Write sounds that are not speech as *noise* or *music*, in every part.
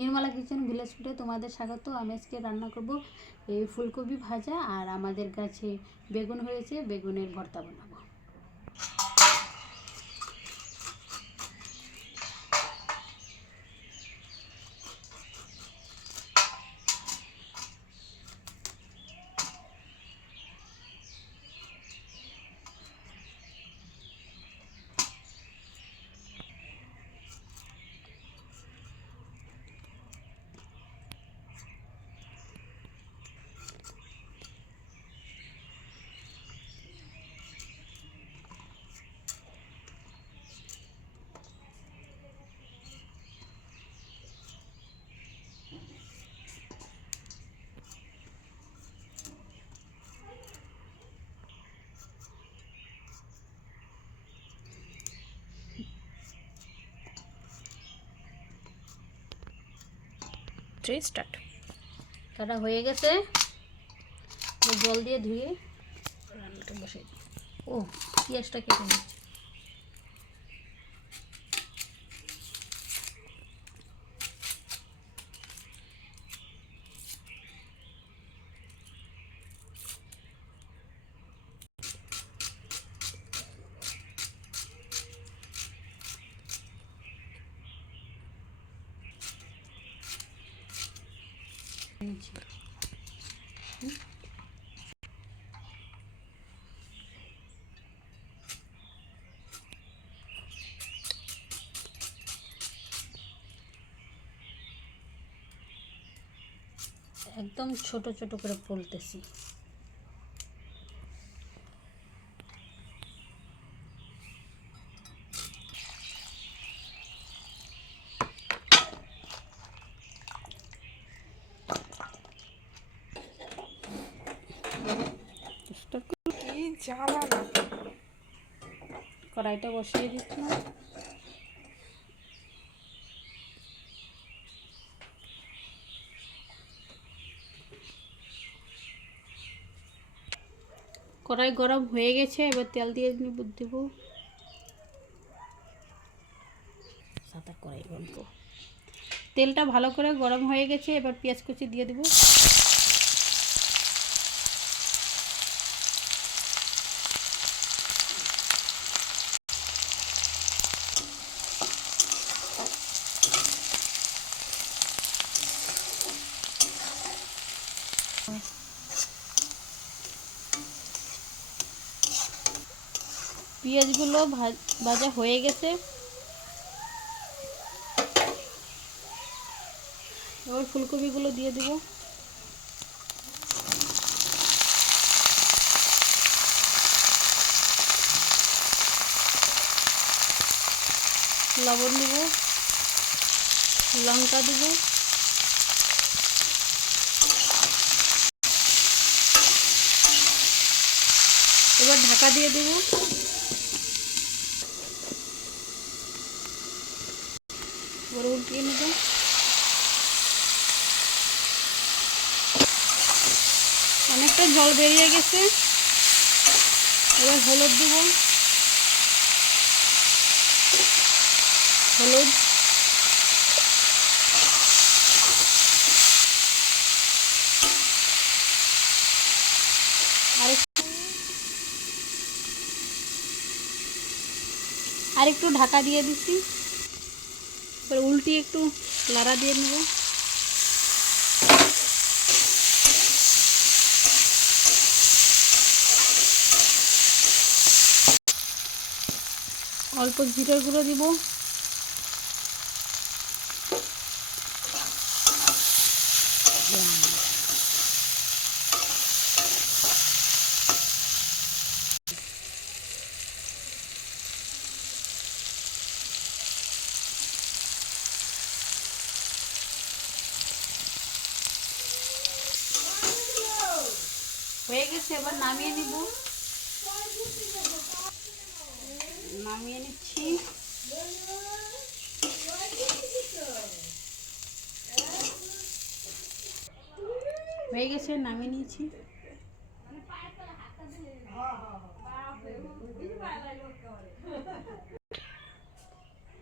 Nirmala kitchen village ফুডে তোমাদের স্বাগত। আমি আজকে রান্না করব এই ফুলকপি ভাজা আর আমাদের গাছে বেগুন হয়েছে, বেগুনের ভর্তা বানাবো। থ্রি স্টার্ট কাটা হয়ে গেছে। জল দিয়ে ধুয়ে রান্নাটা বসে ও পেঁয়াজটা কেটে নিচ্ছি। নিচ্ছি। একদম ছোট ছোট করে পলতেছি কড়াইটা বসিয়ে দিচ্ছি। কড়াই গরম হয়ে গেছে এবার তেল দিয়ে দেবো সাদা কড়াই গল্প তেলটা ভালো করে গরম হয়ে গেছে এবার পেঁয়াজ কুচি দিয়ে দেবো। পেঁয়াজগুলো ভাজ- হয়ে গেছে। এবার ফুলকপিগুলো দিয়ে দিব। লবণ দিব, লঙ্কা দিব। এবার ঢাকা দিয়ে দেবো। এবার উল্টিয়ে নেব। অনেকটা জল বেরিয়ে গেছে। এবার হলুদ দেব। হলুদ। আর আর একটু ঢাকা দিয়ে দিচ্ছি। এবার উল্টি একটু লাড়া দিয়ে নেব। অল্প জিরের গুঁড়ো দিব। হয়ে নামিয়ে নিব। নামিয়ে নিচ্ছি। হয়ে গেছে, নামিয়ে নিয়েছি।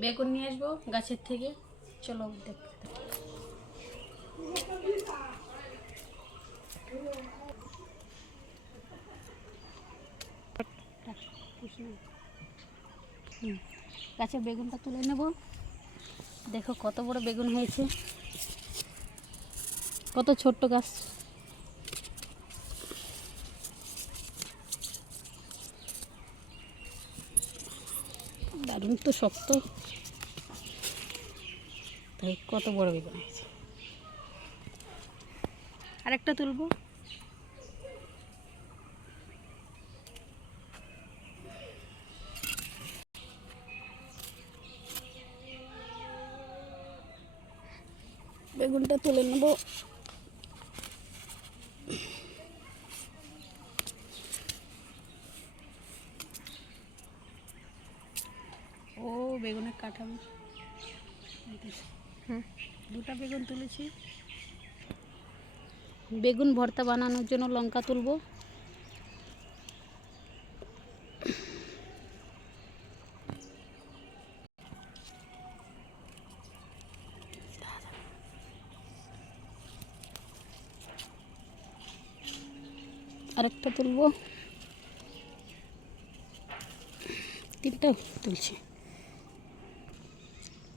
বেগুন নিয়ে আসব গাছের থেকে। চলো দেখ গাছের বেগুনটা তুলে নেব। দেখো কত বড় বেগুন হয়েছে। কত ছোট্ট গাছ। দারুণ তো শক্ত। কত বড় বেগুন হয়েছে। আরেকটা তুলবো। বেগুনটা তুলে নেব। ও বেগুনের কাঠা হুম। দুটা বেগুন তুলেছি। বেগুন ভর্তা বানানোর জন্য লঙ্কা তুলবো। আরেকটা তুলবো। তিনটা তুলছি।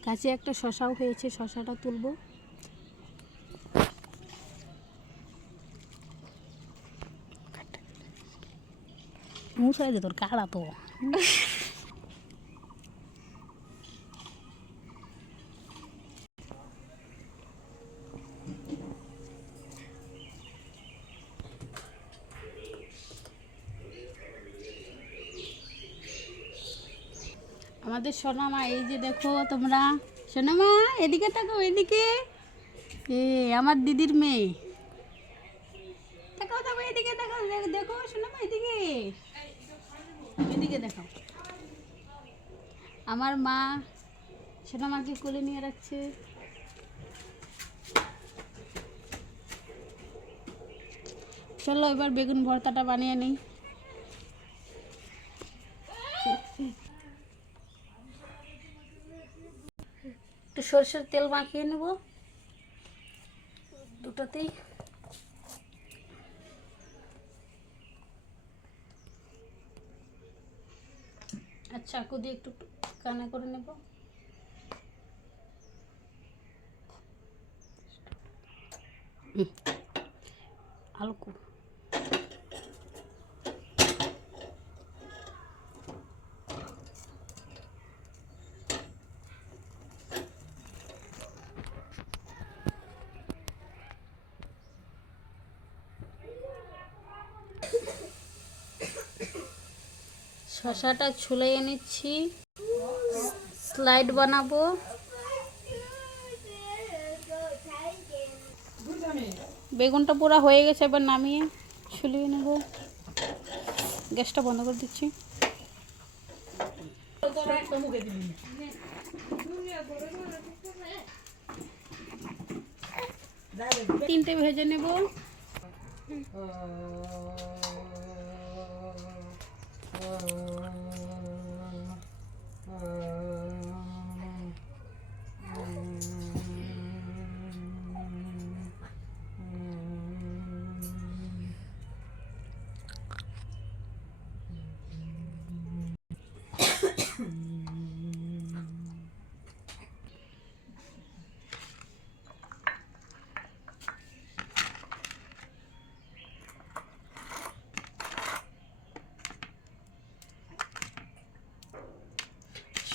কাছে একটা শশাও হয়েছে শশাটা তুলবো। মুখ তোর কাড়া তো। *laughs* আমাদের সোনামা, এই যে দেখো তোমরা। সোনামা, এদিকে তাকো এদিকে। এ, আমার দিদির মেয়ে। দেখো দেখো এদিকে দেখো দেখো, সোনামা, এদিকে। এদিকে দেখো। আমার মা সোনামাকে কোলে নিয়ে রাখছে। চলো এবার বেগুন ভর্তাটা বানিয়ে নিই। সরষের তেল মাখিয়ে নেব। দুটোতেই। আচ্ছা চাকু দিয়ে একটু কানা করে নেব। হুম, শশাটা ছুলে নিচ্ছি স্লাইড বানাবো। বেগুনটা পুরো হয়ে গেছে, এবার নামিয়ে ছুলিয়ে নেব। গ্যাসটা বন্ধ করে দিচ্ছি। তিনটে ভেজে নেব। Mm-hmm.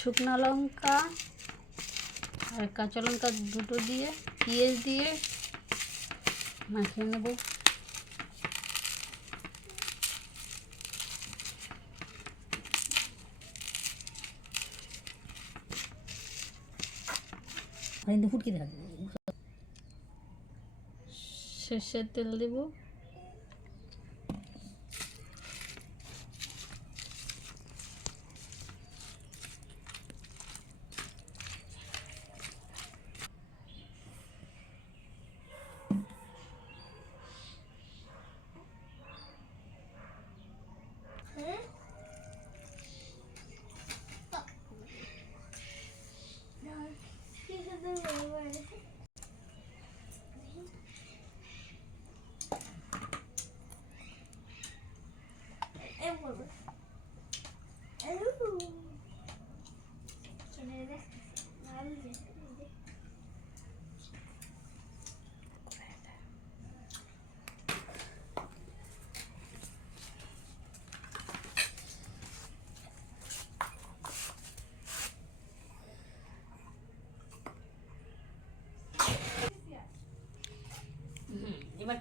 শুকনো লঙ্কা আর কাঁচা লঙ্কা দুটো দিয়ে পেঁয়াজ দিয়ে মাখিয়ে নেব। ফুটকে দেখা সর্ষের তেল দেব। 真的没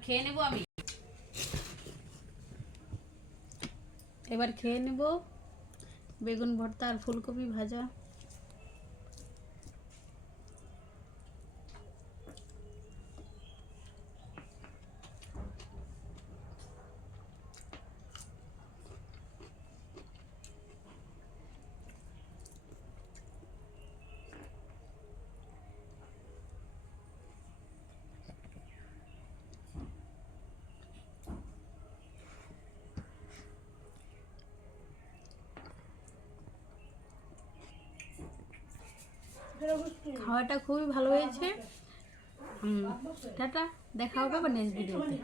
খেয়ে নেব আমি। এবার খেয়ে নেব। বেগুন ভর্তা আর ফুলকপি ভাজা। খাওয়াটা খুবই ভালো হয়েছে। টাটা দেখা হবে আবার নেক্সট ভিডিওতে